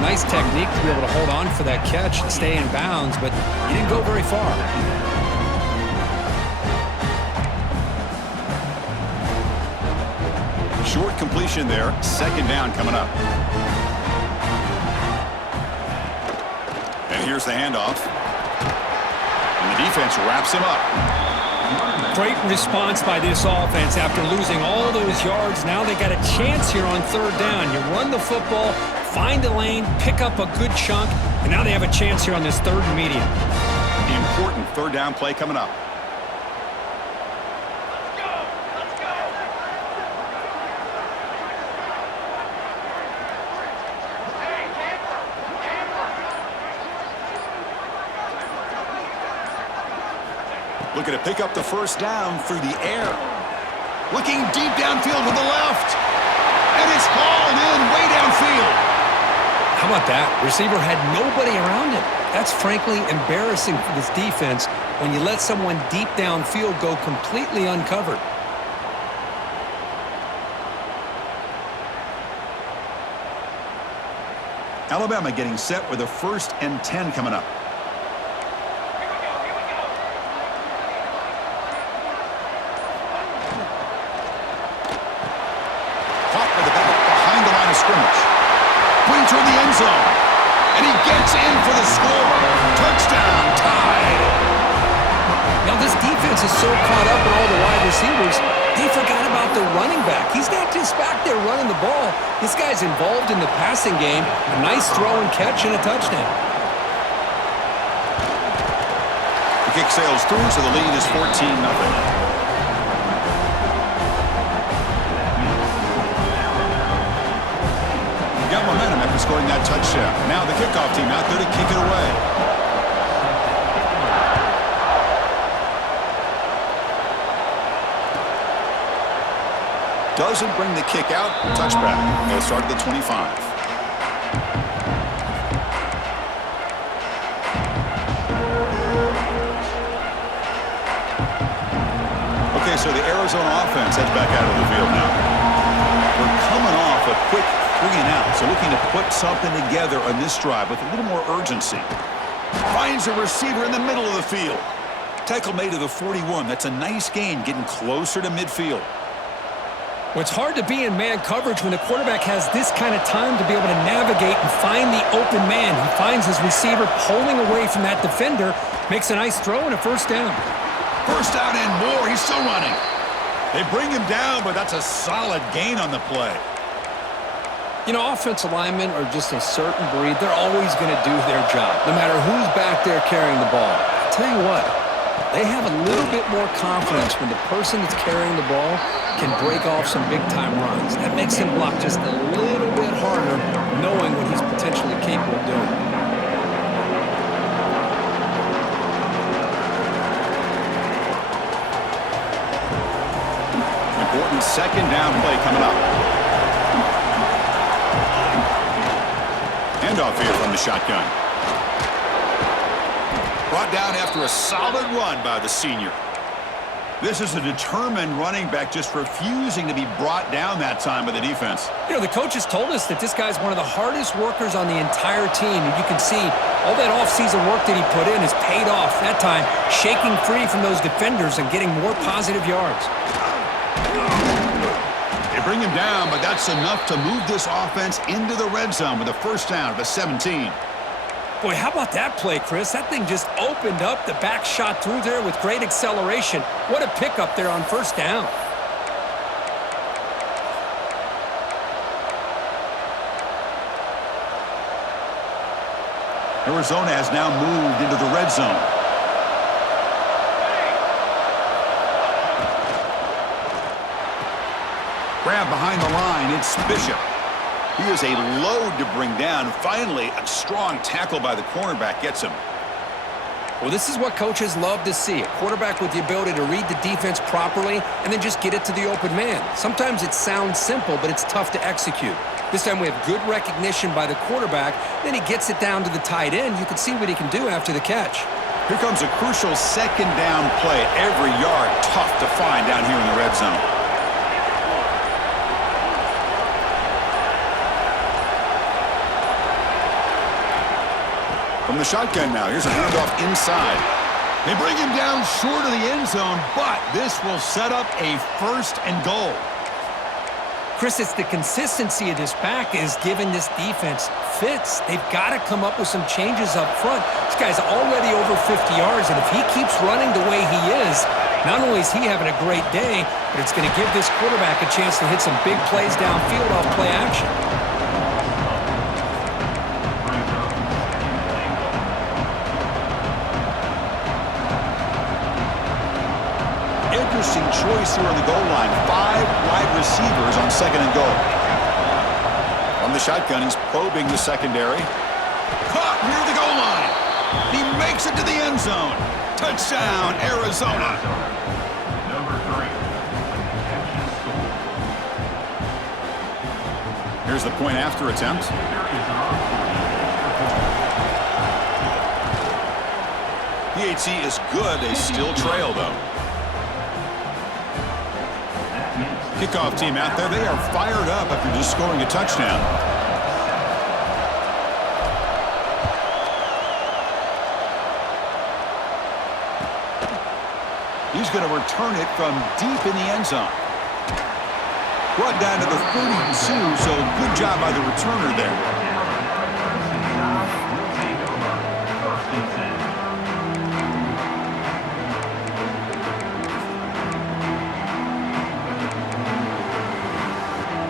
Nice technique to be able to hold on for that catch and stay in bounds, but he didn't go very far. Short completion there. Second down coming up. And here's the handoff. And the defense wraps him up. Great response by this offense after losing all those yards. Now they got a chance here on third down. You run the football, find a lane, pick up a good chunk, and now they have a chance here on this third and medium. Important third down play coming up. Looking to pick up the first down through the air. Looking deep downfield to the left. And it's hauled in way downfield. How about that? Receiver had nobody around him. That's frankly embarrassing for this defense when you let someone deep downfield go completely uncovered. Alabama getting set with a 1st and 10 coming up. Toward the end zone, and he gets in for the score. Touchdown, tied. Now this defense is so caught up in all the wide receivers, they forgot about the running back. He's not just back there running the ball. This guy's involved in the passing game. A nice throw and catch and a touchdown. The kick sails through, so the lead is 14-0. Got momentum after scoring that touchdown. Now the kickoff team out there to kick it away. Doesn't bring the kick out. Touchback. They'll start at the 25. Okay, so the Arizona offense heads back out of the field now. We're coming off a quick 3 and out, so looking to put something together on this drive with a little more urgency. Finds a receiver in the middle of the field. Tackle made to the 41. That's a nice gain, getting closer to midfield. Well, it's hard to be in man coverage when the quarterback has this kind of time to be able to navigate and find the open man. He finds his receiver pulling away from that defender, makes a nice throw and a first down. First down and more. He's still running. They bring him down, but that's a solid gain on the play. You know, offensive linemen are just a certain breed. They're always going to do their job, no matter who's back there carrying the ball. I'll tell you what, they have a little bit more confidence when the person that's carrying the ball can break off some big-time runs. That makes him block just a little bit harder, knowing what he's potentially capable of doing. Important second down play coming up. Handoff here from the shotgun. Brought down after a solid run by the senior. This is a determined running back just refusing to be brought down that time by the defense. You know, the coaches told us that this guy's one of the hardest workers on the entire team, and you can see all that offseason work that he put in has paid off. That time, shaking free from those defenders and getting more positive yards. They bring him down, but that's enough to move this offense into the red zone with a first down at the 17. Boy, how about that play, Chris? That thing just opened up. The back shot through there with great acceleration. What a pickup there on first down. Arizona has now moved into the red zone. Grab behind the line, it's Bishop. He is a load to bring down. Finally, a strong tackle by the cornerback gets him. Well, this is what coaches love to see. A quarterback with the ability to read the defense properly and then just get it to the open man. Sometimes it sounds simple, but it's tough to execute. This time we have good recognition by the quarterback. Then he gets it down to the tight end. You can see what he can do after the catch. Here comes a crucial second down play. Every yard tough to find down here in the red zone. From the shotgun now, here's a handoff inside. They bring him down short of the end zone, but this will set up a 1st and goal. Chris, it's the consistency of this back is giving this defense fits. They've got to come up with some changes up front. This guy's already over 50 yards, and if he keeps running the way he is, not only is he having a great day, but it's going to give this quarterback a chance to hit some big plays downfield off play action. Interesting choice here on the goal line. 5 wide receivers on 2nd and goal. From the shotgun, he's probing the secondary. Caught near the goal line. He makes it to the end zone. Touchdown, Arizona. Here's the point after attempt. PAT is good. They still trail, though. Kickoff team out there. They are fired up after just scoring a touchdown. He's going to return it from deep in the end zone. Brought down to the 32, so good job by the returner there.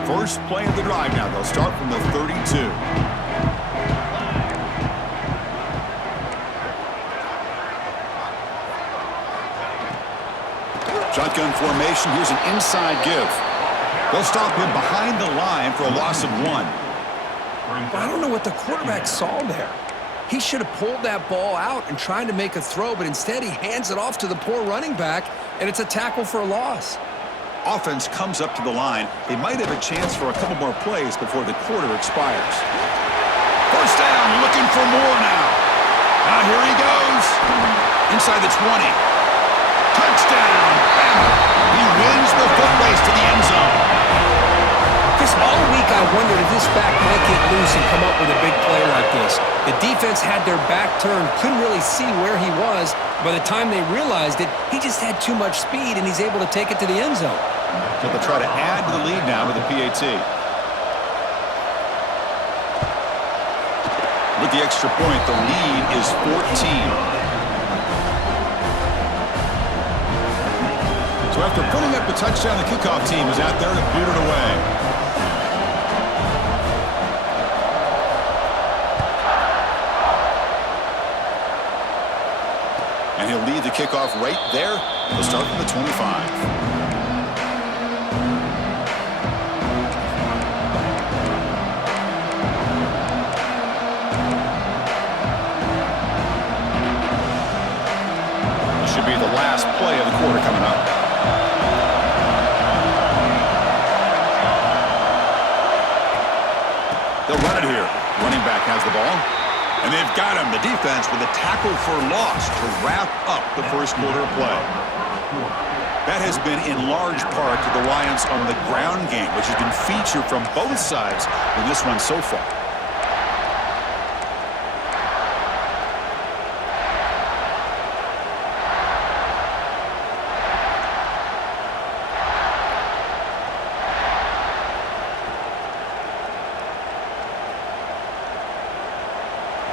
First play of the drive now. They'll start from the 32. Shotgun formation. Here's an inside give. They'll stop him behind the line for a loss of 1. But I don't know what the quarterback saw there. He should have pulled that ball out and tried to make a throw, but instead he hands it off to the poor running back, and it's a tackle for a loss. Offense comes up to the line. They might have a chance for a couple more plays before the quarter expires. First down, looking for more now. Now here he goes. Inside the 20. Touchdown, Bama. He wins the foot race to the end zone. Chris, all week I wondered if this back might get loose and come up with a big play like this. The defense had their back turned, couldn't really see where he was. By the time they realized it, he just had too much speed, and he's able to take it to the end zone. So they'll try to add to the lead now with the PAT. With the extra point, the lead is 14. So after putting up the touchdown, the kickoff team is out there to boot it away. And he'll lead the kickoff right there. They'll start from the 25. Should be the last play of the quarter coming up. They'll run it here. Running back has the ball. And they've got him, the defense, with a tackle for loss to wrap up the first quarter of play. That has been in large part to the reliance on the ground game, which has been featured from both sides in this one so far.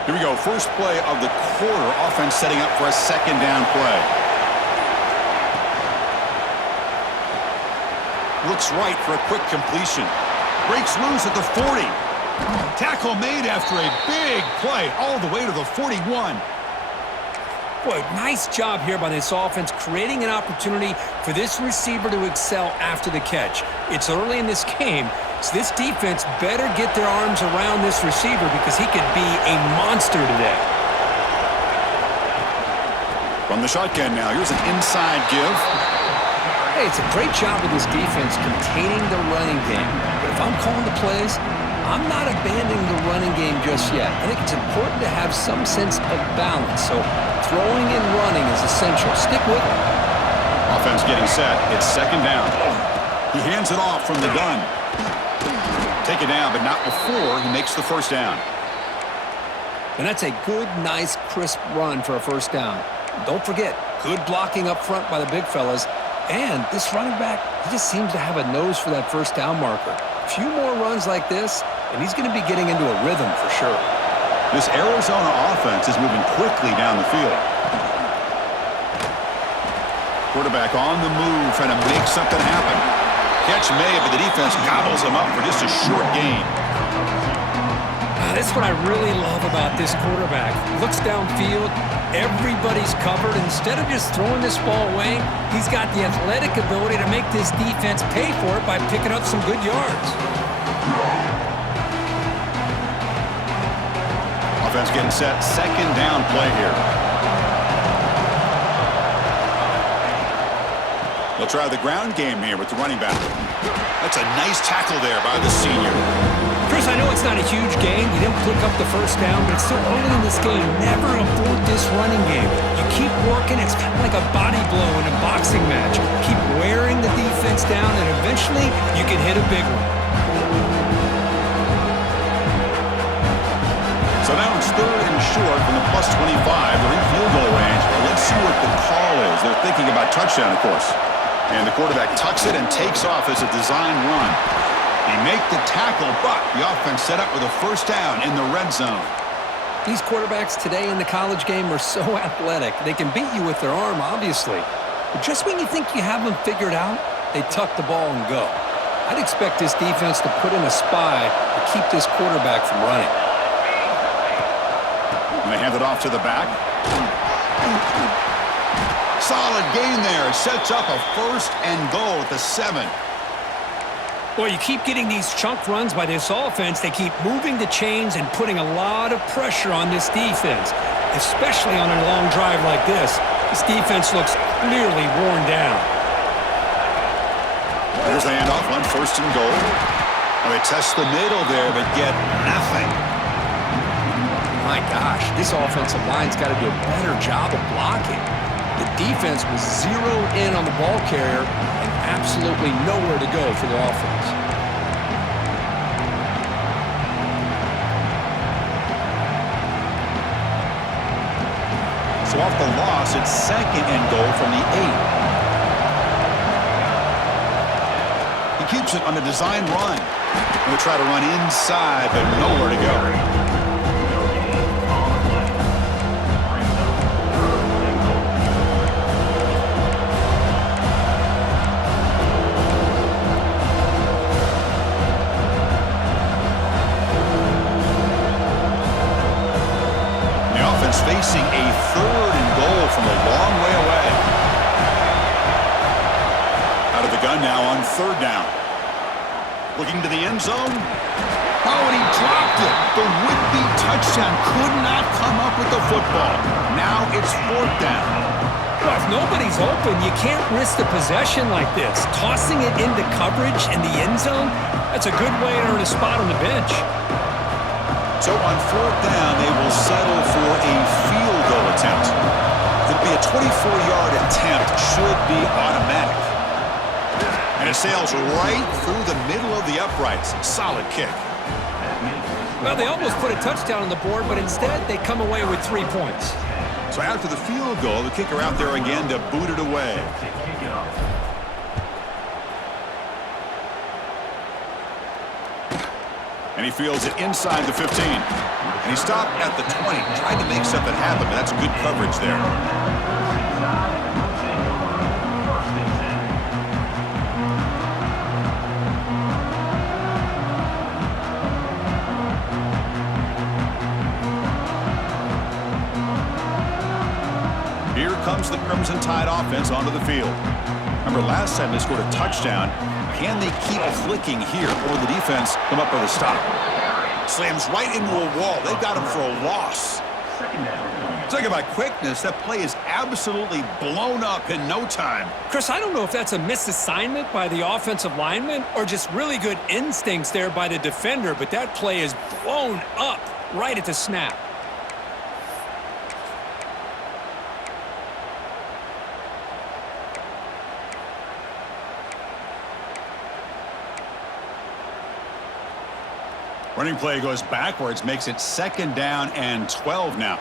Here we go, first play of the quarter. Offense setting up for a 2nd down play. Looks right for a quick completion. Breaks loose at the 40. Tackle made after a big play all the way to the 41. Boy, nice job here by this offense, creating an opportunity for this receiver to excel after the catch. It's early in this game, so this defense better get their arms around this receiver because he could be a monster today. From the shotgun now, here's an inside give. Hey, it's a great job of this defense containing the running game. But if I'm calling the plays, I'm not abandoning the running game just yet. I think it's important to have some sense of balance. So throwing and running is essential. Stick with it. Offense getting set. It's 2nd down. He hands it off from the gun. Take it down, but not before he makes the first down. And that's a good, nice, crisp run for a first down. Don't forget, good blocking up front by the big fellas. And this running back, he just seems to have a nose for that first down marker. A few more runs like this, and he's going to be getting into a rhythm for sure. This Arizona offense is moving quickly down the field. Quarterback on the move, trying to make something happen. Catch made, but the defense gobbles him up for just a short gain. That's what I really love about this quarterback. Looks downfield, everybody's covered. Instead of just throwing this ball away, he's got the athletic ability to make this defense pay for it by picking up some good yards. Offense getting set, second down play here. They'll try the ground game here with the running back. That's a nice tackle there by the senior. Chris, I know it's not a huge gain. You didn't pick up the first down, but it's still early in this game. Never abort this running game. You keep working. It's kind of like a body blow in a boxing match. Keep wearing the defense down, and eventually you can hit a big one. So now it's third and short from the +25. They're in field goal range. Let's see what the call is. They're thinking about touchdown, of course. And the quarterback tucks it and takes off as a design run. He make the tackle, but the offense set up with a first down in the red zone. These quarterbacks today in the college game are so athletic. They can beat you with their arm, obviously. But just when you think you have them figured out, they tuck the ball and go. I'd expect this defense to put in a spy to keep this quarterback from running. And they hand it off to the back. Solid gain there. It sets up a first and goal at the 7. Well, you keep getting these chunk runs by this offense. They keep moving the chains and putting a lot of pressure on this defense, especially on a long drive like this. This defense looks clearly worn down. Here's the handoff on first and goal. Well, they test the middle there, but get nothing. My gosh, this offensive line's got to do a better job of blocking. The defense was zeroed in on the ball carrier and absolutely nowhere to go for the offense. So off the loss, it's second and goal from the 8. He keeps it on a design run. Going to try to run inside, but nowhere to go. Facing a third and goal from a long way away. Out of the gun now on third down. Looking to the end zone. Oh, and he dropped it. The would-be touchdown could not come up with the football. Now it's fourth down. Well, if nobody's open, you can't risk the possession like this. Tossing it into coverage in the end zone, that's a good way to earn a spot on the bench. So on fourth down, they will settle for a field goal attempt. It'll be a 24-yard attempt, should be automatic. And it sails right through the middle of the uprights. Solid kick. Well, they almost put a touchdown on the board, but instead they come away with 3 points. So after the field goal, the kicker out there again to boot it away. And he fields it inside the 15. And he stopped at the 20, tried to make something happen, but that's good coverage there. Here comes the Crimson Tide offense onto the field. Remember, last time they scored a touchdown. Can they keep flicking here, or will the defense come up with a stop? Slams right into a wall. They've got him for a loss. Talk about quickness. That play is absolutely blown up in no time. Chris, I don't know if that's a misassignment by the offensive lineman or just really good instincts there by the defender, but that play is blown up right at the snap. Running play goes backwards, makes it 2nd down and 12 now.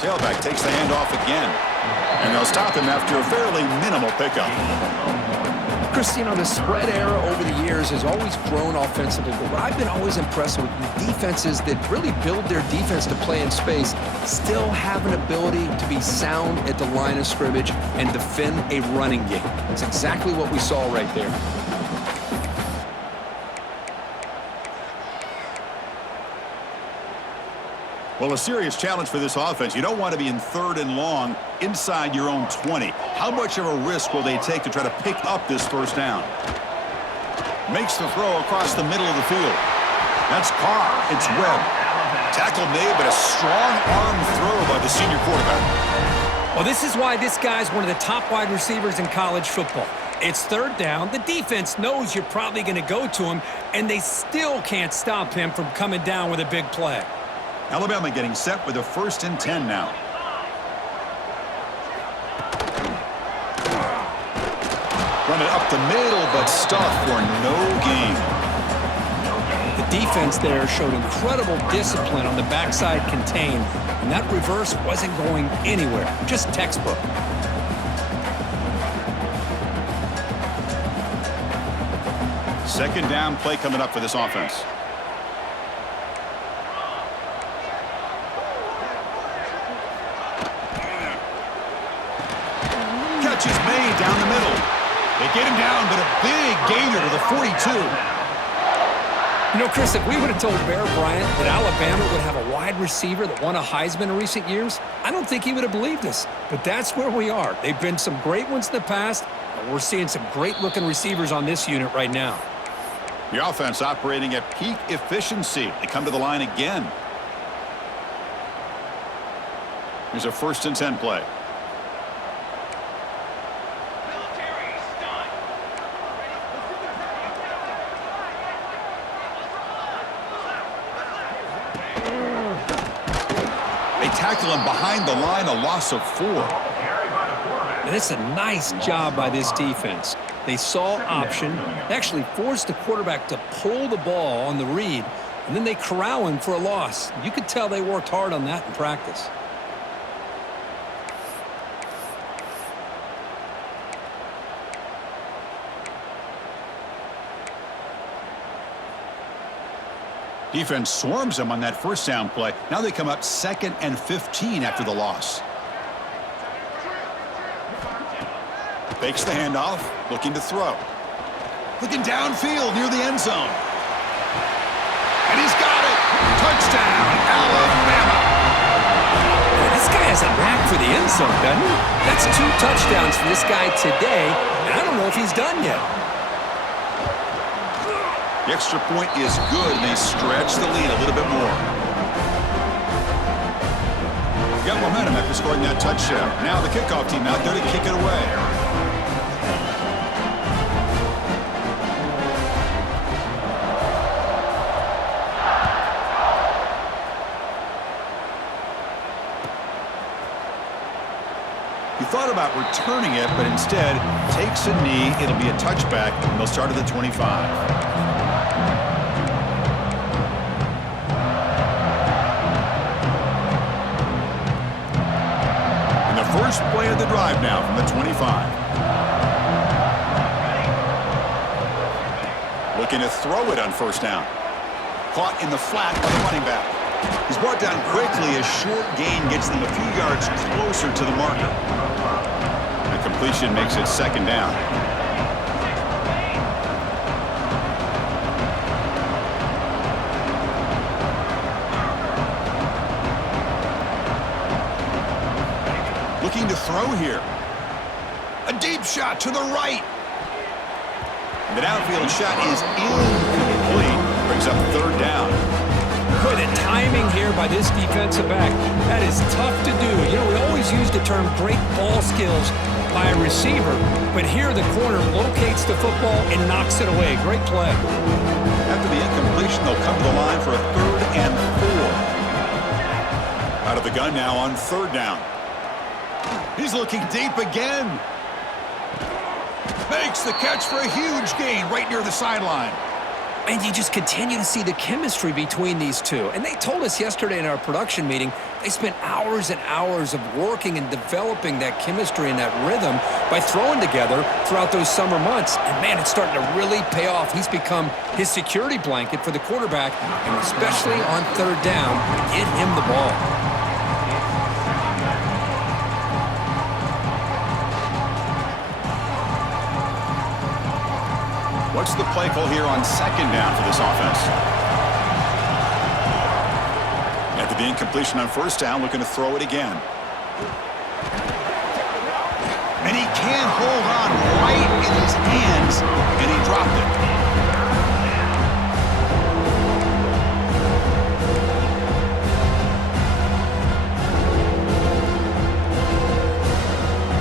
Tailback takes the handoff again. And they'll stop him after a fairly minimal pickup. Chris, the spread era over the years has always grown offensively, but what I've been always impressed with the defenses that really build their defense to play in space still have an ability to be sound at the line of scrimmage and defend a running game. That's exactly what we saw right there. Well, a serious challenge for this offense. You don't want to be in 3rd and long inside your own 20. How much of a risk will they take to try to pick up this 1st down? Makes the throw across the middle of the field. That's Carr. It's Webb. Tackle made, but a strong arm throw by the senior quarterback. Well, this is why this guy's one of the top wide receivers in college football. It's 3rd down. The defense knows you're probably going to go to him, and they still can't stop him from coming down with a big play. Alabama getting set with a 1st and 10 now. Run it up the middle, but stuffed for no gain. The defense there showed incredible discipline on the backside contain, and that reverse wasn't going anywhere, just textbook. Second down play coming up for this offense. Catch is made down the middle. They get him down, but a big gainer to the 42. Chris, if we would have told Bear Bryant that Alabama would have a wide receiver that won a Heisman in recent years, I don't think he would have believed us. But that's where we are. They've been some great ones in the past, and we're seeing some great-looking receivers on this unit right now. The offense operating at peak efficiency. They come to the line again. Here's a 1st and 10 play. Tackle him behind the line, a loss of 4. And it's a nice job by this defense. They saw option, they actually forced the quarterback to pull the ball on the read, and then they corral him for a loss. You could tell they worked hard on that in practice. Defense swarms them on that 1st down play. Now they come up 2nd and 15 after the loss. Fakes the handoff, looking to throw. Looking downfield near the end zone. And he's got it! Touchdown, Alabama! This guy has a knack for the end zone, doesn't he? That's 2 touchdowns for this guy today, and I don't know if he's done yet. The extra point is good, and they stretch the lead a little bit more. Got momentum after scoring that touchdown. Now the kickoff team out there to kick it away. He thought about returning it, but instead takes a knee. It'll be a touchback, and they'll start at the 25. First play of the drive now from the 25. Looking to throw it on 1st down. Caught in the flat by the running back. He's brought down quickly. A short gain gets them a few yards closer to the marker. The completion makes it 2nd down. Looking to throw here. A deep shot to the right. The downfield shot is incomplete. Brings up 3rd down. Boy, the timing here by this defensive back, that is tough to do. We always use the term great ball skills by a receiver, but here the corner locates the football and knocks it away. Great play. After the incompletion, they'll come to the line for a 3rd and 4. Out of the gun now on 3rd down. He's looking deep again. Makes the catch for a huge gain right near the sideline. And you just continue to see the chemistry between these two. And they told us yesterday in our production meeting, they spent hours and hours of working and developing that chemistry and that rhythm by throwing together throughout those summer months. And, man, it's starting to really pay off. He's become his security blanket for the quarterback, and especially on third down, get him the ball. What's the play call here on second down for this offense? After the incompletion on first down, looking to throw it again. And he can't hold on right in his hands, and he dropped it.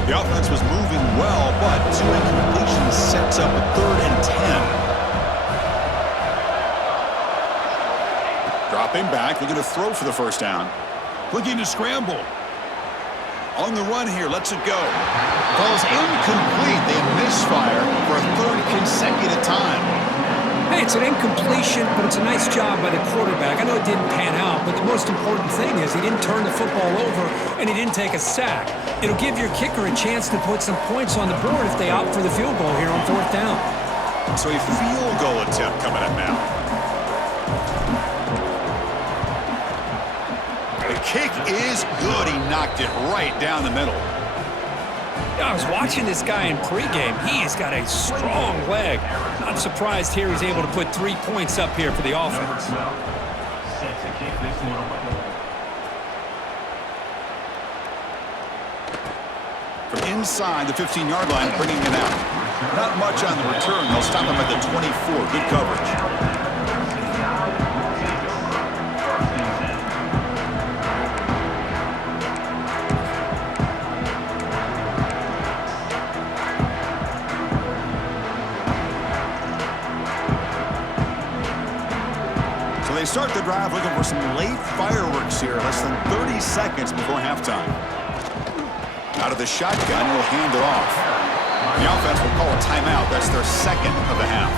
The offense was moving well, but two incompletions sets up a 3rd and 10. Dropping back, looking to throw for the first down. Looking to scramble. On the run here, lets it go. Falls incomplete. They misfire for a 3rd consecutive time. Hey, it's an incompletion, but it's a nice job by the quarterback. I know it didn't pan out, but the most important thing is he didn't turn the football over and he didn't take a sack. It'll give your kicker a chance to put some points on the board if they opt for the field goal here on 4th down. So a field goal attempt coming up now. The kick is good. He knocked it right down the middle. I was watching this guy in pregame. He's got a strong leg. Not surprised here he's able to put 3 points up here for the offense. From inside the 15-yard line, bringing it out. Not much on the return. They'll stop him at the 24. Good coverage. They start the drive looking for some late fireworks here, less than 30 seconds before halftime. Out of the shotgun, he'll hand it off. The offense will call a timeout. That's their 2nd of the half.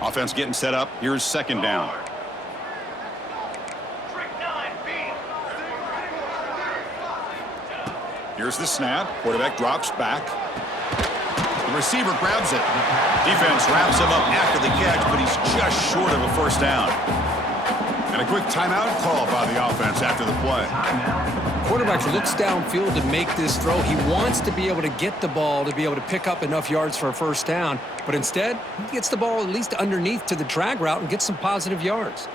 Offense getting set up. Here's 2nd down. Here's the snap. Quarterback drops back. The receiver grabs it. Defense wraps him up after the catch, but he's just short of a 1st down. And a quick timeout call by the offense after the play. Quarterback looks downfield to make this throw. He wants to be able to get the ball to be able to pick up enough yards for a 1st down, but instead, he gets the ball at least underneath to the drag route and gets some positive yards.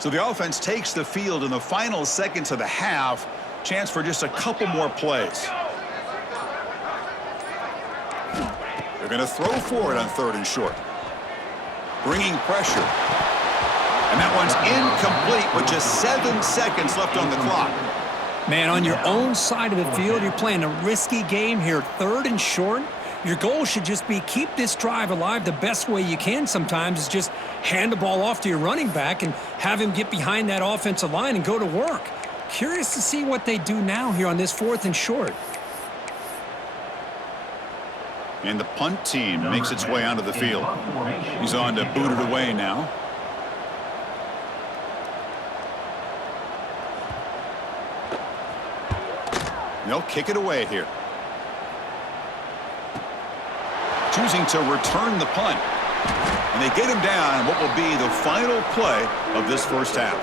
So the offense takes the field in the final seconds of the half. Chance for just a couple more plays. They're going to throw for it on 3rd and short. Bringing pressure. And that one's incomplete with just 7 seconds left on the clock. Man, on your own side of the field, you're playing a risky game here, 3rd and short. Your goal should just be keep this drive alive the best way you can sometimes is just hand the ball off to your running back and have him get behind that offensive line and go to work. Curious to see what they do now here on this 4th and short. And the punt team makes its way onto the field. He's on to boot it away now. They'll kick it away here. Choosing to return the punt. And they get him down what will be the final play of this 1st half.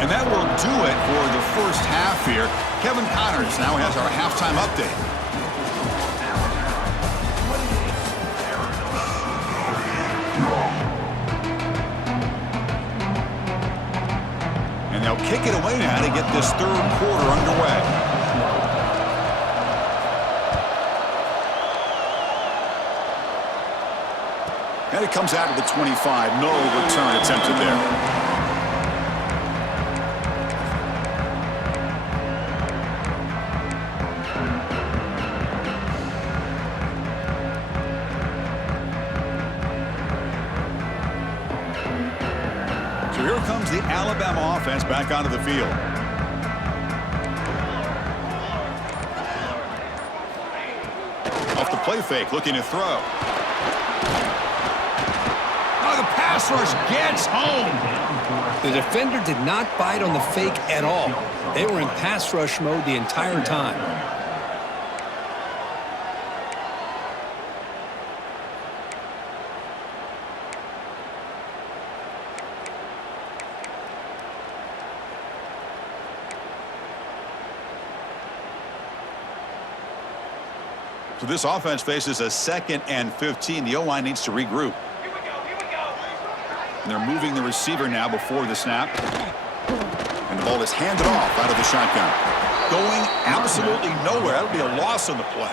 And that will do it for the 1st half here. Kevin Connors now has our halftime update. And they'll kick it away now to get this 3rd quarter underway. And it comes out of the 25. No return attempted there. Alabama offense back onto the field. Off the play fake, looking to throw. Oh, the pass rush gets home. The defender did not bite on the fake at all. They were in pass rush mode the entire time. So this offense faces a 2nd and 15. The O-line needs to regroup. And they're moving the receiver now before the snap. And the ball is handed off out of the shotgun. Going absolutely nowhere. That'll be a loss on the play.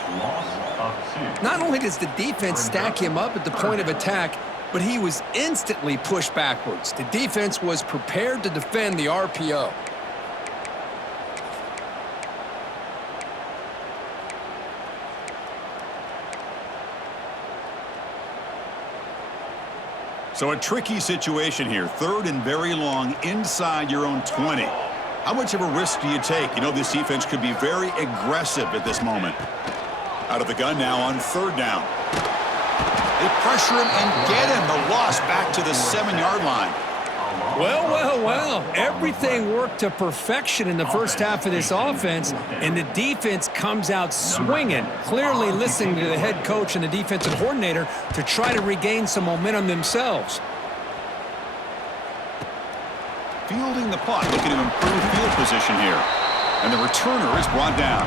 Not only does the defense stack him up at the point of attack, but he was instantly pushed backwards. The defense was prepared to defend the RPO. So a tricky situation here. 3rd and very long inside your own 20. How much of a risk do you take? You know this defense could be very aggressive at this moment. Out of the gun now on 3rd down. They pressure him and get him. The loss back to the 7-yard line. Well. Everything worked to perfection in the first half of this offense, and the defense comes out swinging, clearly listening to the head coach and the defensive coordinator to try to regain some momentum themselves. Fielding the punt, looking to improve field position here. And the returner is brought down.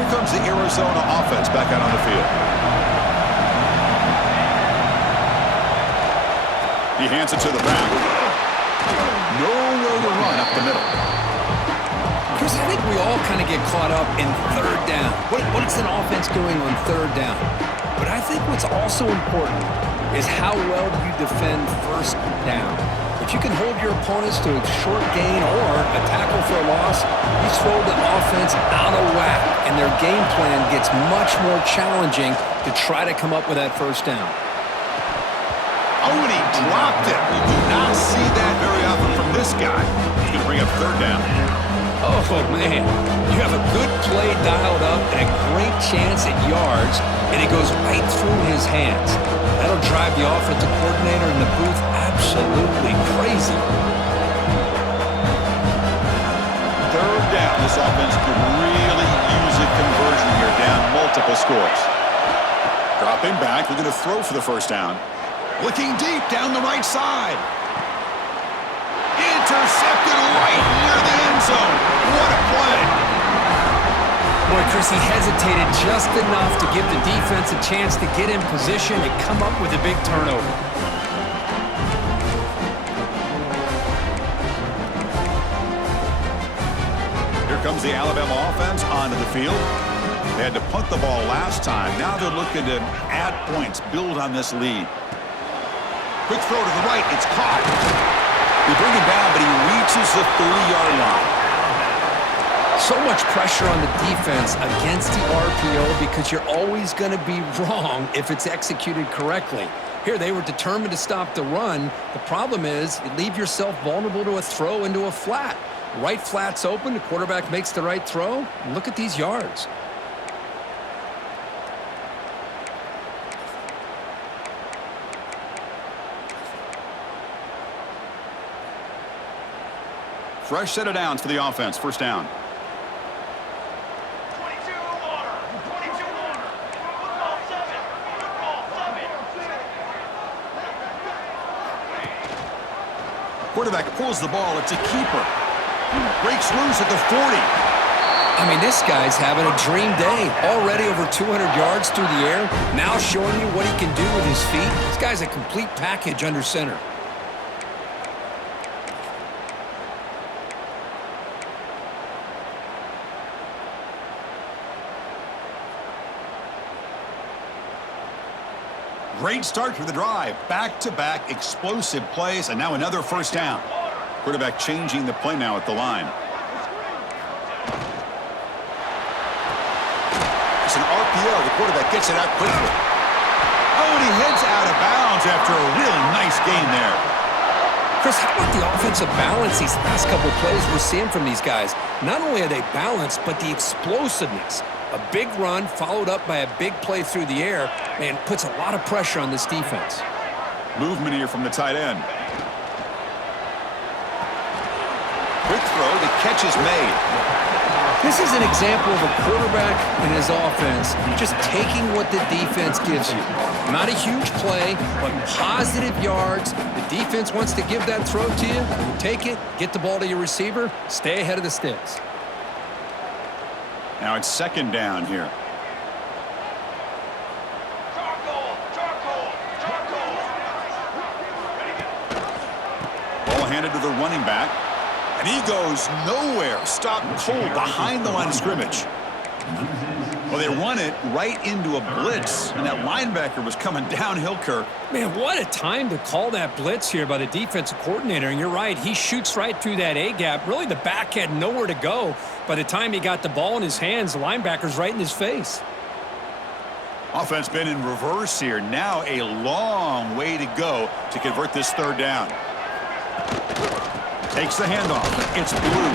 Here comes the Arizona offense back out on the field. He hands it to the back. Nowhere to run up the middle. Chris, I think we all kind of get caught up in 3rd down. What's an offense doing on 3rd down? But I think what's also important is how well do you defend 1st down. If you can hold your opponents to a short gain or a tackle for a loss, you throw the offense out of whack, and their game plan gets much more challenging to try to come up with that 1st down. Oh, and he dropped it. We do not see that very often from this guy. He's going to bring up 3rd down. Oh, man. You have a good play dialed up and a great chance at yards, and it goes right through his hands. That'll drive the offensive coordinator in the booth absolutely crazy. 3rd down. This offense could really use a conversion here, down multiple scores. Dropping back, looking to throw for the 1st down. Looking deep down the right side. Intercepted right near the end zone. What a play. Boy, Chris, he hesitated just enough to give the defense a chance to get in position and come up with a big turnover. Here comes the Alabama offense onto the field. They had to punt the ball last time. Now they're looking to add points, build on this lead. Quick throw to the right. It's caught. They bring it down, but he reaches the 30-yard line. So much pressure on the defense against the RPO because you're always going to be wrong if it's executed correctly. Here, they were determined to stop the run. The problem is you leave yourself vulnerable to a throw into a flat. Right flat's open. The quarterback makes the right throw. Look at these yards. Fresh set of downs for the offense. 1st down. Quarterback pulls the ball. It's a keeper. Breaks loose at the 40. I mean, this guy's having a dream day. Already over 200 yards through the air. Now showing you what he can do with his feet. This guy's a complete package under center. Great start to the drive. Back-to-back explosive plays, and now another 1st down. Quarterback changing the play now at the line. It's an RPO. The quarterback gets it out quickly. Oh, and he heads out of bounds after a really nice gain there. Chris, how about the offensive balance these last couple of plays we're seeing from these guys? Not only are they balanced, but the explosiveness. A big run followed up by a big play through the air, man, puts a lot of pressure on this defense. Movement here from the tight end. Quick throw, the catch is made. This is an example of a quarterback and his offense just taking what the defense gives you. Not a huge play, but positive yards. The defense wants to give that throw to you. You take it, get the ball to your receiver, stay ahead of the sticks. Now it's second down here. Ball handed to the running back. And he goes nowhere. Stopped cold behind the line of scrimmage. Well, they run it right into a blitz, and that linebacker was coming downhill, Kirk. Man, what a time to call that blitz here by the defensive coordinator. And you're right, he shoots right through that A-gap. Really, the back had nowhere to go. By the time he got the ball in his hands, the linebacker's right in his face. Offense been in reverse here. Now a long way to go to convert this third down. Takes the handoff. It's Blue.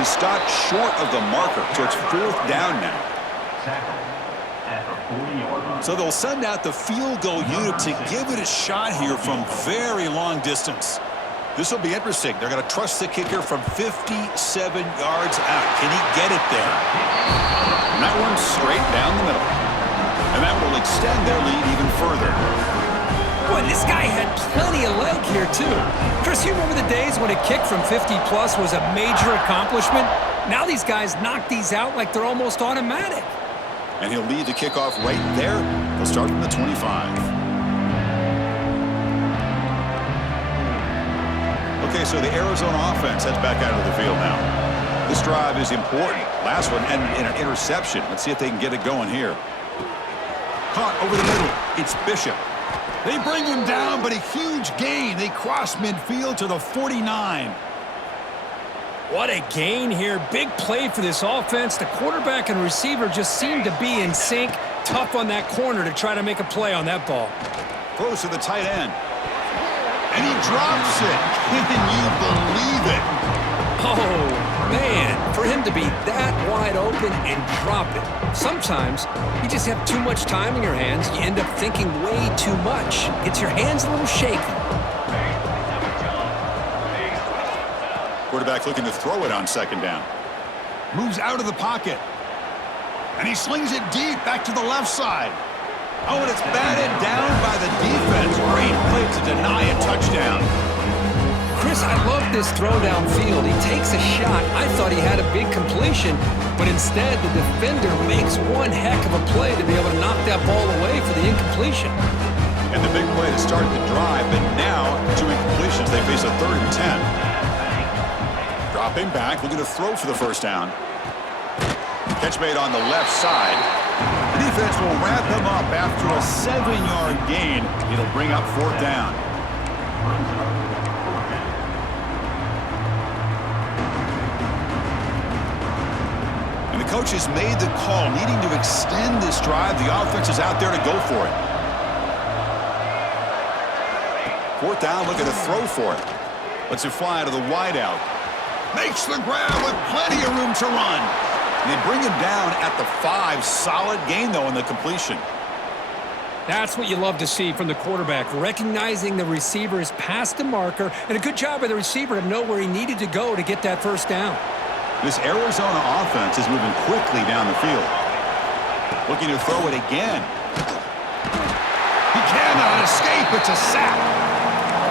He stopped short of the marker, so it's fourth down now. So they'll send out the field goal unit to give it a shot here from very long distance. This will be interesting. They're going to trust the kicker from 57 yards out. Can he get it there? And that one's straight down the middle. And that will extend their lead even further. Boy, this guy had plenty of leg here, too. Chris, you remember the days when a kick from 50-plus was a major accomplishment? Now these guys knock these out like they're almost automatic. And he'll lead the kickoff right there. They'll start from the 25. Okay, so the Arizona offense heads back out of the field now. This drive is important. Last one ended in an interception. Let's see if they can get it going here. Caught over the middle. It's Bishop. They bring him down, but a huge gain. They cross midfield to the 49. What a gain here. Big play for this offense. The quarterback and receiver just seem to be in sync. Tough on that corner to try to make a play on that ball. Throws to the tight end. And he drops it. Can you believe it? Oh, man. For him to be that wide open and drop it. Sometimes you just have too much time in your hands. You end up thinking way too much. Gets your hands a little shaky. Quarterback looking to throw it on second down. Moves out of the pocket. And he slings it deep back to the left side. Oh, and it's batted down by the defense. Great play to deny a touchdown. Chris, I love this throw downfield. He takes a shot. I thought he had a big completion, but instead the defender makes one heck of a play to be able to knock that ball away for the incompletion. And the big play to start the drive, but now 2 incompletions. They face a 3rd and 10. Dropping back, looking to throw for the first down. Catch made on the left side. The defense will wrap him up after a 7-yard gain. It'll bring up 4th down. And the coach has made the call, needing to extend this drive. The offense is out there to go for it. 4th down, looking to throw for it. Lets it fly to the wideout. Makes the grab with plenty of room to run. And they bring him down at the 5. Solid gain, though, in the completion. That's what you love to see from the quarterback, recognizing the receiver is past the marker, and a good job by the receiver to know where he needed to go to get that first down. This Arizona offense is moving quickly down the field. Looking to throw it again. He cannot escape. It's a sack.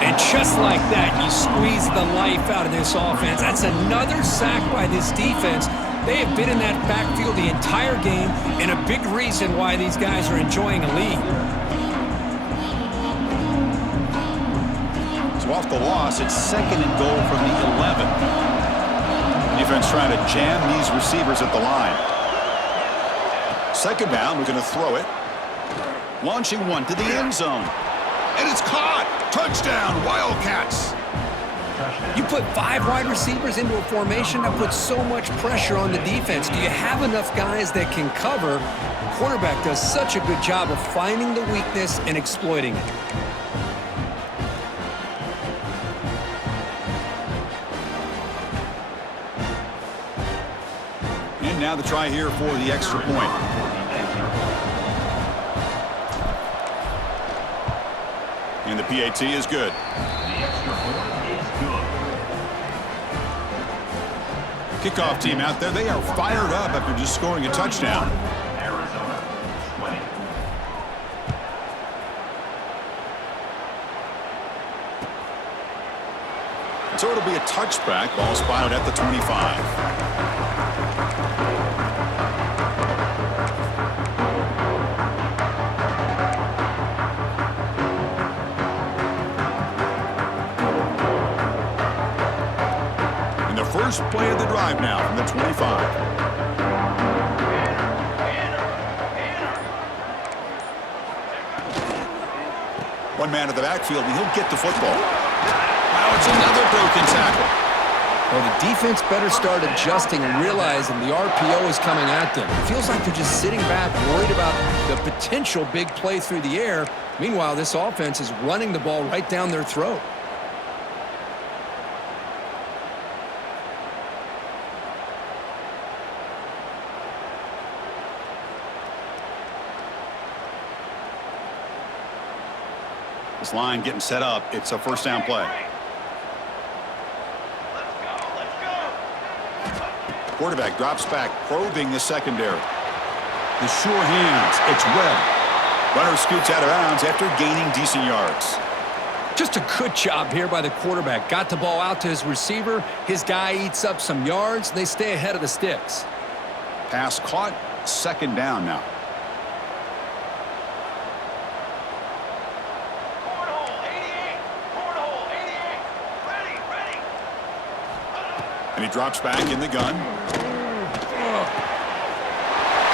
And just like that, you squeeze the life out of this offense. That's another sack by this defense. They have been in that backfield the entire game, and a big reason why these guys are enjoying a lead. So off the loss, it's 2nd and goal from the 11. Defense trying to jam these receivers at the line. 2nd down, we're going to throw it. Launching one to the end zone. And it's caught. Touchdown, Wildcats. You put 5 wide receivers into a formation, that puts so much pressure on the defense. Do you have enough guys that can cover? The quarterback does such a good job of finding the weakness and exploiting it. And now the try here for the extra point. And the PAT is good. Kickoff team out there, they are fired up after just scoring a touchdown. So it'll be a touchback. Ball spotted at the 25. First play of the drive now from the 25. One man at the backfield, and he'll get the football. Now it's another broken tackle. Well, the defense better start adjusting and realizing the RPO is coming at them. It feels like they're just sitting back, worried about the potential big play through the air. Meanwhile, this offense is running the ball right down their throat. This line getting set up. It's a first down play. Quarterback drops back, probing the secondary. The sure hands. It's Webb. Runner scoots out of bounds after gaining decent yards. Just a good job here by the quarterback. Got the ball out to his receiver. His guy eats up some yards. They stay ahead of the sticks. Pass caught. Second down now. And he drops back in the gun.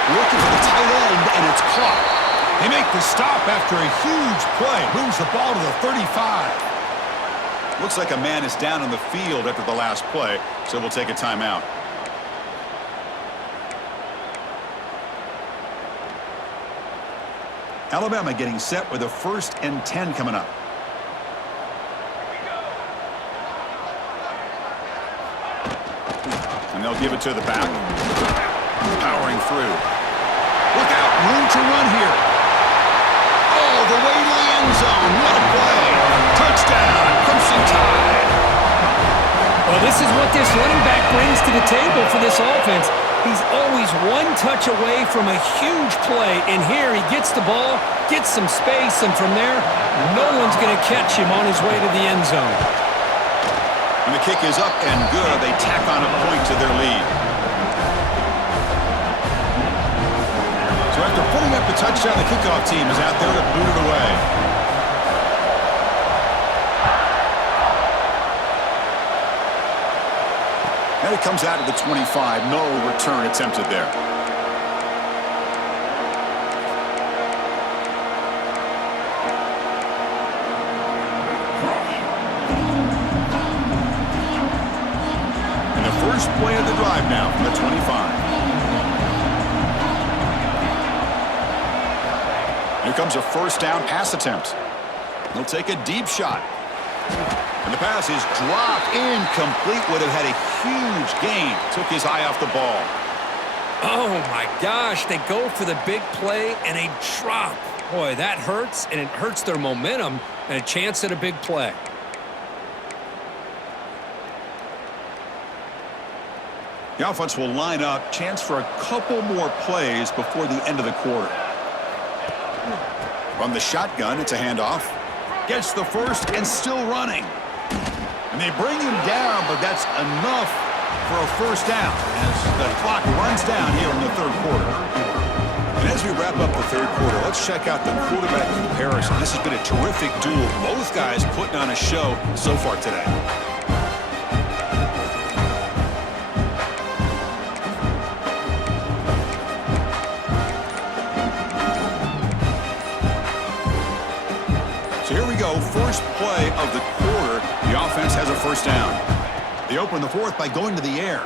Looking for the tight end, and it's caught. They make the stop after a huge play. Moves the ball to the 35. Looks like a man is down on the field after the last play, so we'll take a timeout. Alabama getting set with a 1st and 10 coming up. And they'll give it to the back. Powering through. Look out, room to run here. All the way to the end zone. What a play. Touchdown, Crimson Tide. Well, this is what this running back brings to the table for this offense. He's always one touch away from a huge play, and here he gets the ball, gets some space, and from there, no one's going to catch him on his way to the end zone. And the kick is up and good. They tack on a point to their lead. So after putting up the touchdown, the kickoff team is out there to boot it away. And it comes out of the 25. No return attempted there. And the first play of the drive now from the 25. Here comes a first down pass attempt. He'll take a deep shot. And the pass is dropped incomplete. Would have had a huge gain. Took his eye off the ball. Oh, my gosh. They go for the big play, and they drop. Boy, that hurts, and it hurts their momentum and a chance at a big play. The offense will line up. Chance for a couple more plays before the end of the quarter. From the shotgun, it's a handoff. Gets the first and still running. And they bring him down, but that's enough for a first down as the clock runs down here in the third quarter. And as we wrap up the third quarter, let's check out the quarterback comparison. This has been a terrific duel. Both guys putting on a show so far today. So here we go, first play of the quarter. The offense has a first down. They open the fourth by going to the air.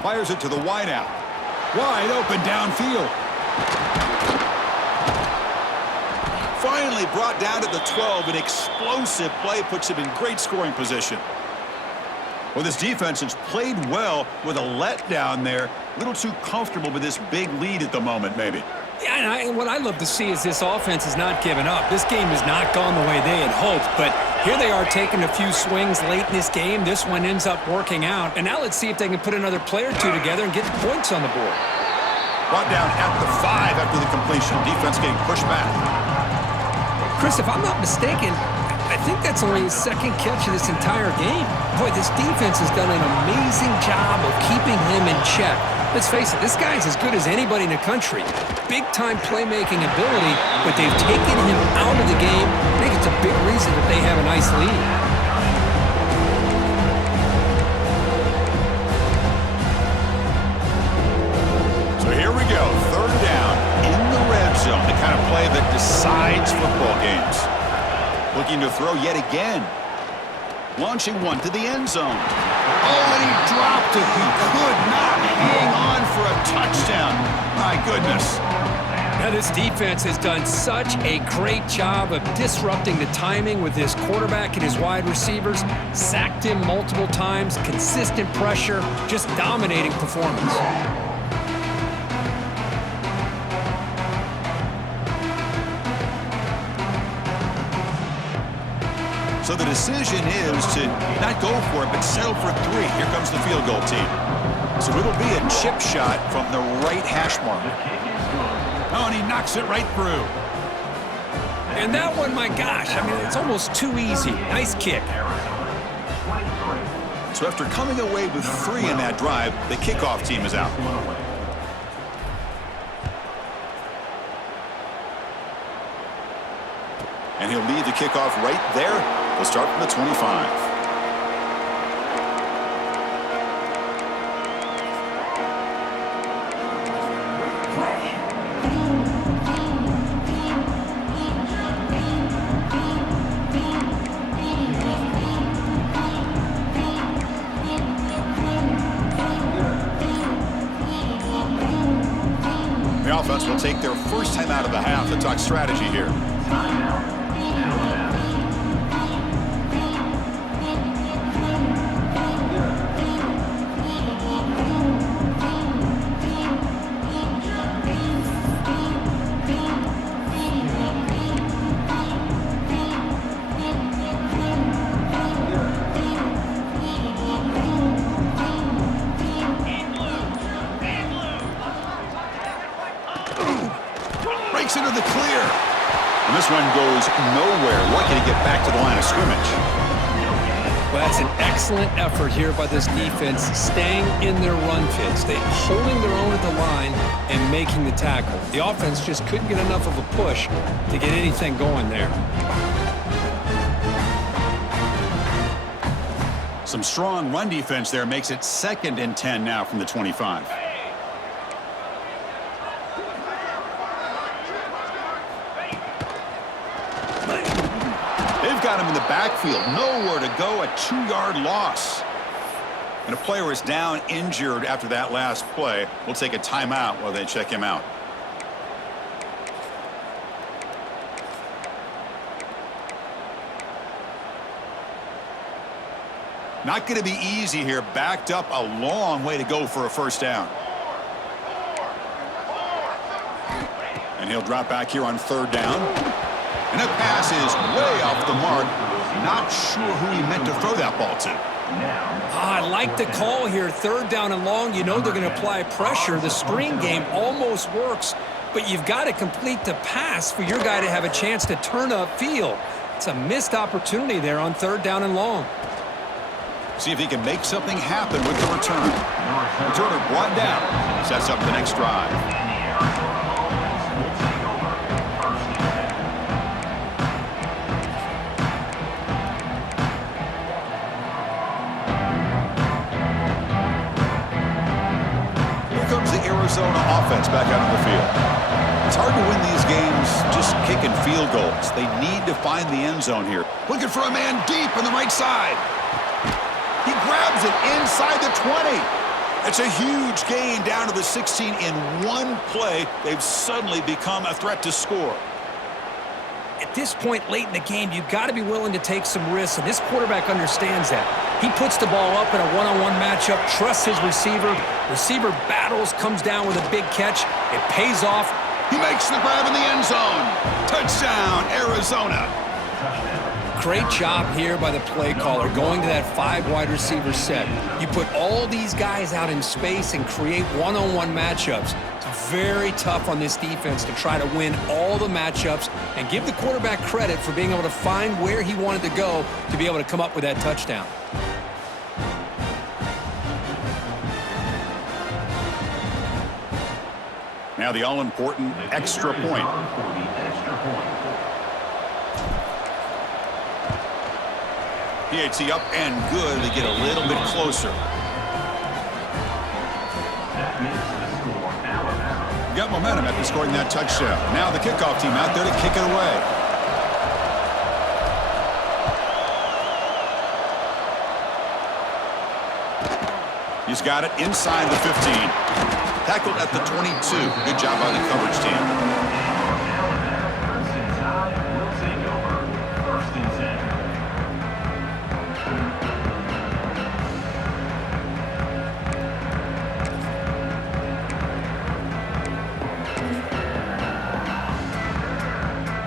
Fires it to the wideout. Wide open downfield. Finally brought down to the 12. An explosive play puts him in great scoring position. Well, this defense has played well with a letdown there. A little too comfortable with this big lead at the moment, maybe. Yeah, and what I love to see is this offense has not given up. This game has not gone the way they had hoped, but here they are taking a few swings late in this game. This one ends up working out, and now let's see if they can put another play or two together and get the points on the board. Brought down at the 5 after the completion. Defense getting pushed back. Chris, if I'm not mistaken, I think that's only his second catch of this entire game. Boy, this defense has done an amazing job of keeping him in check. Let's face it, this guy's as good as anybody in the country. Big-time playmaking ability, but they've taken him out of the game. I think it's a big reason that they have a nice lead. So here we go, third down in the red zone, the kind of play that decides football games. Looking to throw yet again. Launching one to the end zone. Oh, and he dropped it. He could not hang on for a touchdown. My goodness. Now, this defense has done such a great job of disrupting the timing with his quarterback and his wide receivers. Sacked him multiple times, consistent pressure, just dominating performance. So the decision is to not go for it, but settle for 3. Here comes the field goal team. So it'll be a chip shot from the right hash mark. Oh, and he knocks it right through. And that one, my gosh, I mean, it's almost too easy. Nice kick. So after coming away with 3 in that drive, the kickoff team is out. And he'll lead the kickoff right there. They'll start from the 25. The offense will take their first time out of the half to talk strategy here. Breaks into the clear. And this one goes nowhere. Lucky to get back to the line of scrimmage. Well, that's an excellent effort here by this defense, staying in their run fits. They're holding their own at the line and making the tackle. The offense just couldn't get enough of a push to get anything going there. Some strong run defense there makes it 2nd and 10 now from the 25. They've got him in the backfield. Nowhere to go. A 2-yard loss. And a player is down injured after that last play. We'll take a timeout while they check him out. Not going to be easy here. Backed up a long way to go for a first down. And he'll drop back here on 3rd down. And that pass is way off the mark. Not sure who he meant to throw that ball to. I like the call here. 3rd down and long. You know they're going to apply pressure. The screen game almost works, but you've got to complete the pass for your guy to have a chance to turn upfield. It's a missed opportunity there on 3rd down and long. See if he can make something happen with the return. Returner brought down. Sets up the next drive. Here comes the Arizona offense back out on the field. It's hard to win these games just kicking field goals. They need to find the end zone here. Looking for a man deep on the right side. He grabs it inside the 20. It's a huge gain down to the 16 in one play. They've suddenly become a threat to score. At this point late in the game, you've got to be willing to take some risks, and this quarterback understands that. He puts the ball up in a one-on-one matchup, trusts his receiver. Receiver battles, comes down with a big catch. It pays off. He makes the grab in the end zone. Touchdown, Arizona. Great job here by the play caller, going to that 5 wide receiver set. You put all these guys out in space and create one-on-one matchups. It's very tough on this defense to try to win all the matchups and give the quarterback credit for being able to find where he wanted to go to be able to come up with that touchdown. Now the all-important extra point. PAT up and good to get a little bit closer. Got momentum after scoring that touchdown. Now the kickoff team out there to kick it away. He's got it inside the 15. Tackled at the 22. Good job by the coverage team.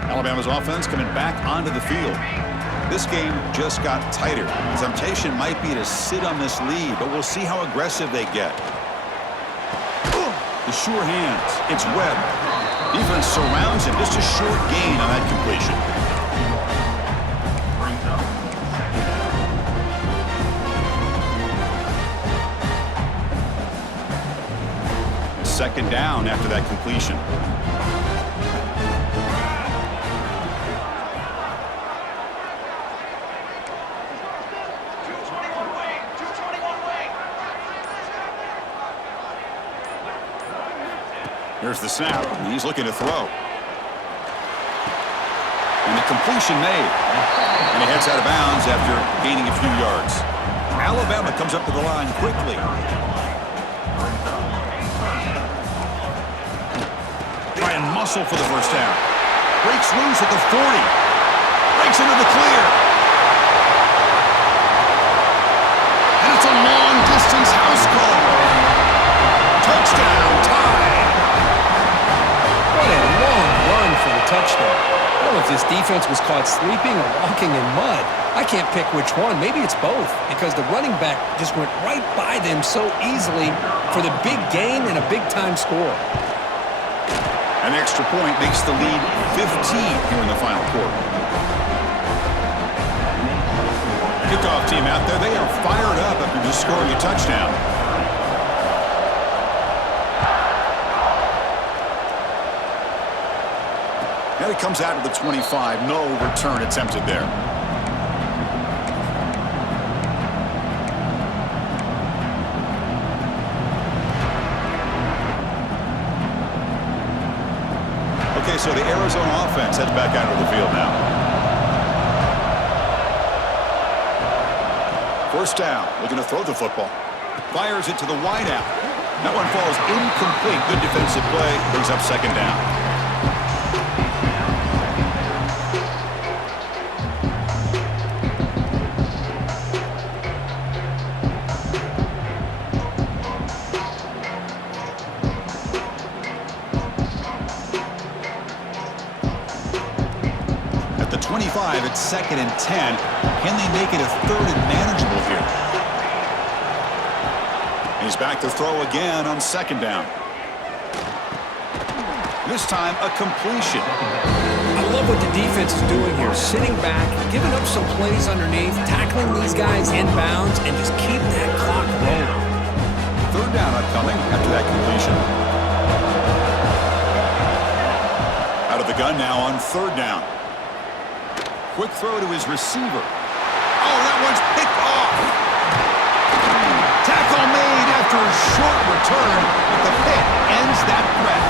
Alabama's offense coming back onto the field. This game just got tighter. The temptation might be to sit on this lead, but we'll see how aggressive they get. The sure hands. It's Webb. Defense surrounds him. Just a short gain on that completion. Second down after that completion. Here's the snap. He's looking to throw. And the completion made. And he heads out of bounds after gaining a few yards. Alabama comes up to the line quickly. Try and muscle for the first down. Breaks loose at the 40. Breaks into the clear. And it's a long-distance house call. Touchdown, tie. What a long run for the touchdown. I don't know if this defense was caught sleeping or walking in mud. I can't pick which one. Maybe it's both, because the running back just went right by them so easily for the big gain and a big-time score. An extra point makes the lead 15 here in the final quarter. Kickoff team out there. They are fired up after just scoring a touchdown. Now he comes out of the 25. No return attempted there. Okay, so the Arizona offense heads back out of the field now. First down, looking to throw the football. Fires it to the wideout. That one falls incomplete. Good defensive play. Brings up second down. At the 25, it's second and 10. Can they make it a third and manageable here? He's back to throw again on second down. This time, a completion. I love what the defense is doing here. Sitting back, giving up some plays underneath, tackling these guys inbounds, and just keeping that clock rolling. Third down upcoming after that completion. Out of the gun now on third down. Quick throw to his receiver. Oh, that one's picked off. Tackle made after a short return, but the pick ends that threat.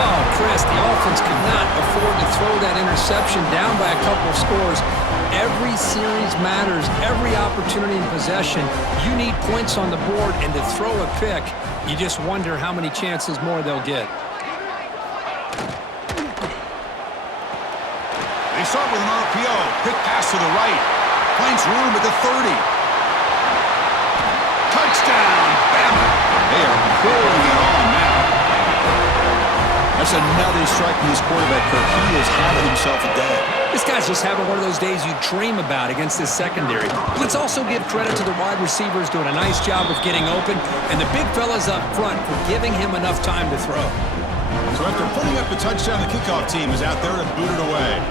Oh, Chris, the offense could not afford to throw that interception down by a couple of scores. Every series matters. Every opportunity in possession. You need points on the board, and to throw a pick, you just wonder how many chances more they'll get. They start with an RPO. Quick pass to the right. Finds room at the 30. Touchdown, Bama. They are pouring it on now. That's another strike from this quarterback, Kirk. He is having himself a day. This guy's just having one of those days you dream about against this secondary. Let's also give credit to the wide receivers doing a nice job of getting open, and the big fellas up front for giving him enough time to throw. So after putting up the touchdown, the kickoff team is out there to boot it away.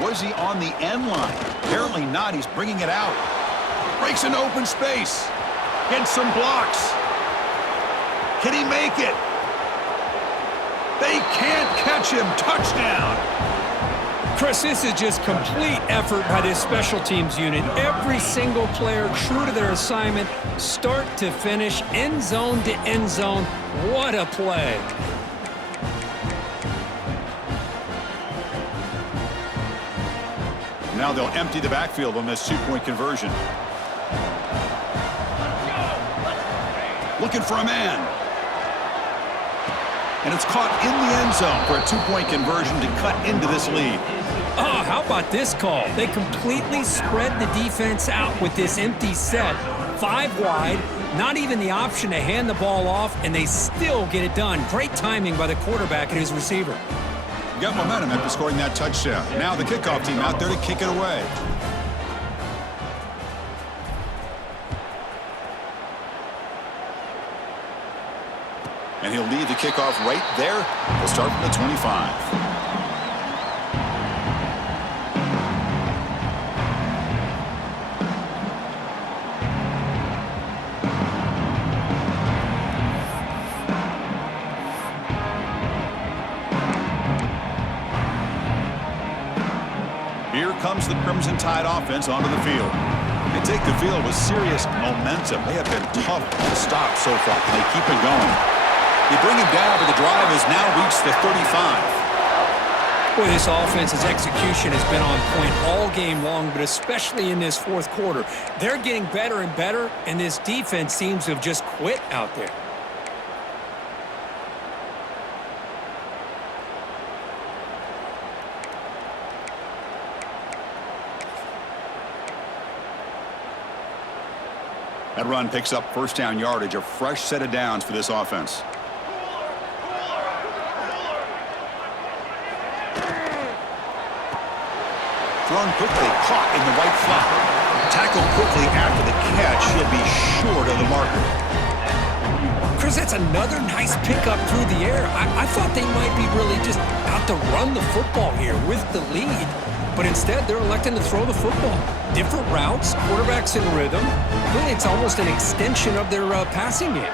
Was he on the end line? Apparently not. He's bringing it out. Breaks an open space. Gets some blocks. Can he make it? They can't catch him. Touchdown. Chris, this is just complete effort by this special teams unit. Every single player true to their assignment, start to finish, end zone to end zone. What a play. Now they'll empty the backfield on this two-point conversion. Looking for a man. And it's caught in the end zone for a two-point conversion to cut into this lead. Oh, how about this call? They completely spread the defense out with this empty set. 5 wide, not even the option to hand the ball off, and they still get it done. Great timing by the quarterback and his receiver. Got momentum after scoring that touchdown. Now the kickoff team out there to kick it away. And he'll lead the kickoff right there. We'll start from the 25. Here comes the Crimson Tide offense onto the field. They take the field with serious momentum. They have been tough to stop so far, and they keep it going. They bring him down, but the drive has now reached the 35. Boy, this offense's execution has been on point all game long, but especially in this fourth quarter. They're getting better and better, and this defense seems to have just quit out there. That run picks up first down yardage, a fresh set of downs for this offense. Thrown quickly, caught in the right flat. Tackled quickly after the catch. He'll be short of the marker. Chris, that's another nice pickup through the air. I thought they might be really just out to run the football here with the lead. But instead, they're electing to throw the football. Different routes, quarterbacks in rhythm. Really, it's almost an extension of their passing game.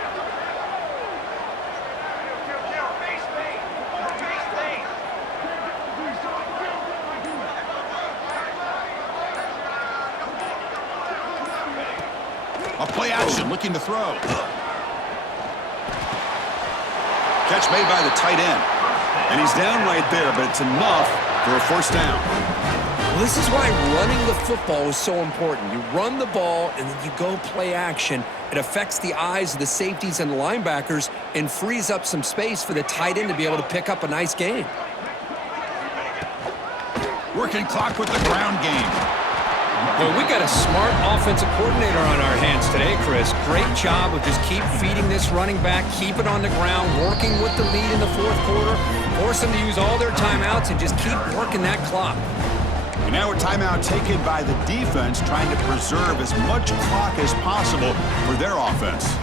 A play action, looking to throw. Catch made by the tight end. And he's down right there, but it's enough for a first down. Well, this is why running the football is so important. You run the ball, and then you go play action. It affects the eyes of the safeties and the linebackers and frees up some space for the tight end to be able to pick up a nice gain. Working clock with the ground game. Well, we got a smart offensive coordinator on our hands today, Chris. Great job of just keep feeding this running back, keep it on the ground, working with the lead in the fourth quarter, force them to use all their timeouts, and just keep working that clock. And now a timeout taken by the defense, trying to preserve as much clock as possible for their offense.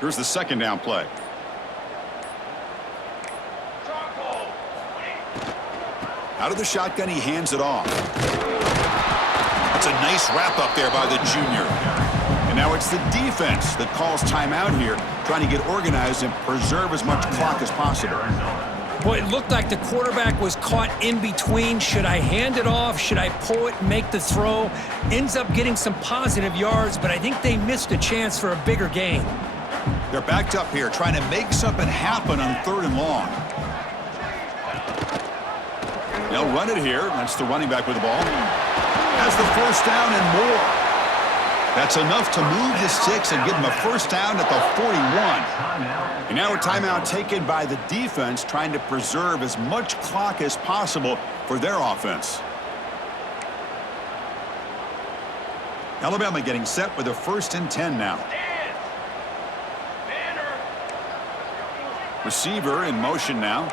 Here's the second down play. Out of the shotgun, he hands it off. That's a nice wrap-up there by the junior. And now it's the defense that calls timeout here, trying to get organized and preserve as much clock as possible. Boy, it looked like the quarterback was caught in between. Should I hand it off? Should I pull it and make the throw? Ends up getting some positive yards, but I think they missed a chance for a bigger gain. They're backed up here, trying to make something happen on 3rd and long. They'll run it here. That's the running back with the ball. Has the first down and more. That's enough to move the sticks and give them a first down at the 41. And now a timeout taken by the defense, trying to preserve as much clock as possible for their offense. Alabama getting set with a 1st and 10 now. Receiver in motion now.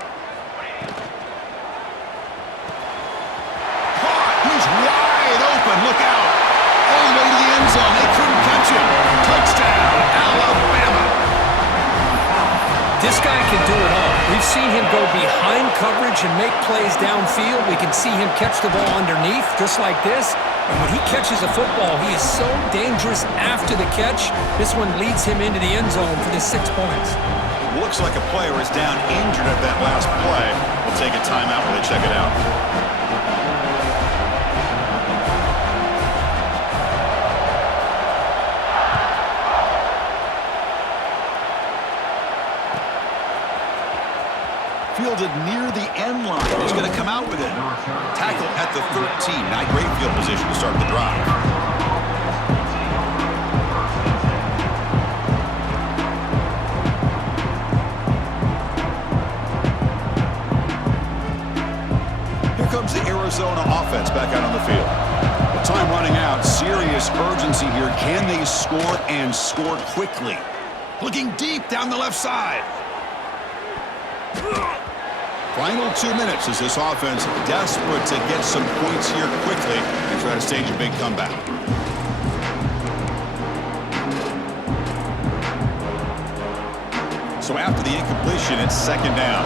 He's wide open. Look out. All the way to the end zone. They couldn't catch him. Touchdown, Alabama. This guy can do it all. We've seen him go behind coverage and make plays downfield. We can see him catch the ball underneath, just like this. And when he catches a football, he is so dangerous after the catch. This one leads him into the end zone for the 6 points. Looks like a player is down injured at that last play. We'll take a timeout while they check it out. Fielded near the end line. He's going to come out with it. Tackle at the 13. Not great field position to start the drive. Here comes the Arizona offense back out on the field. With time running out, serious urgency here. Can they score and score quickly? Looking deep down the left side. Final 2 minutes as this offense desperate to get some points here quickly and try to stage a big comeback. So after the incompletion, it's 2nd down.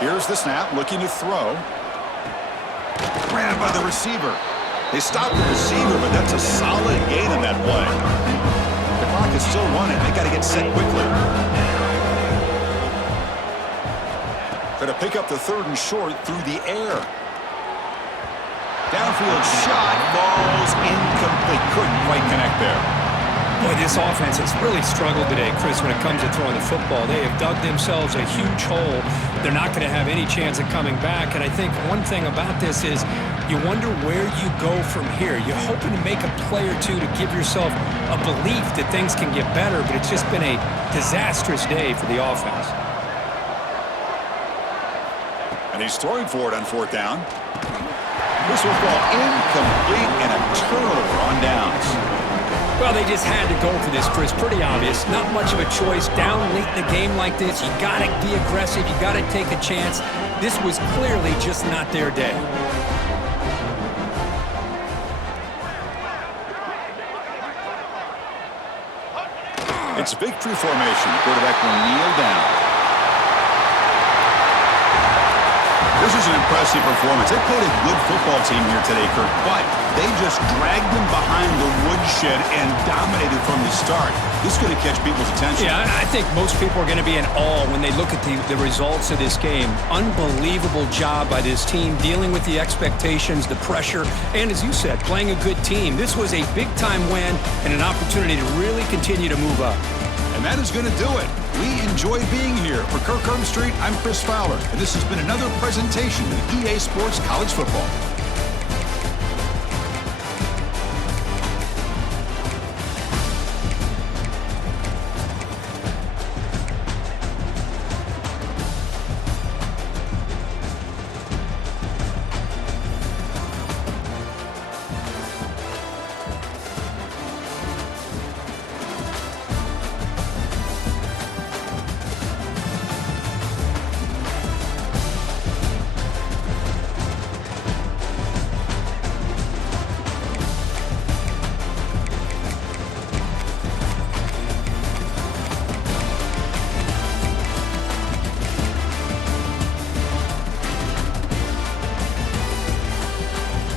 Here's the snap, looking to throw. Grabbed by the receiver. They stopped the receiver, but that's a solid gain on that play. The clock is still running. They got to get set quickly. Try to pick up the 3rd and short through the air. Downfield shot falls incomplete. Couldn't quite connect there. Boy, this offense has really struggled today, Chris, when it comes to throwing the football. They have dug themselves a huge hole. They're not going to have any chance of coming back. And I think one thing about this is you wonder where you go from here. You're hoping to make a play or two to give yourself a belief that things can get better, but it's just been a disastrous day for the offense. And he's throwing for it on 4th down. This will fall incomplete and a turnover on downs. Well, they just had to go for this, Chris. Pretty obvious. Not much of a choice. Down late in the game like this, you got to be aggressive. You got to take a chance. This was clearly just not their day. It's victory formation. The quarterback will kneel down. This is an impressive performance. They played a good football team here today, Kirk, but they just dragged them behind the woodshed and dominated from the start. This is going to catch people's attention. Yeah, I think most people are going to be in awe when they look at the results of this game. Unbelievable job by this team, dealing with the expectations, the pressure, and as you said, playing a good team. This was a big-time win and an opportunity to really continue to move up. And that is going to do it. We enjoyed being here. For Kirk Herbstreit, I'm Chris Fowler, and this has been another presentation of EA Sports College Football.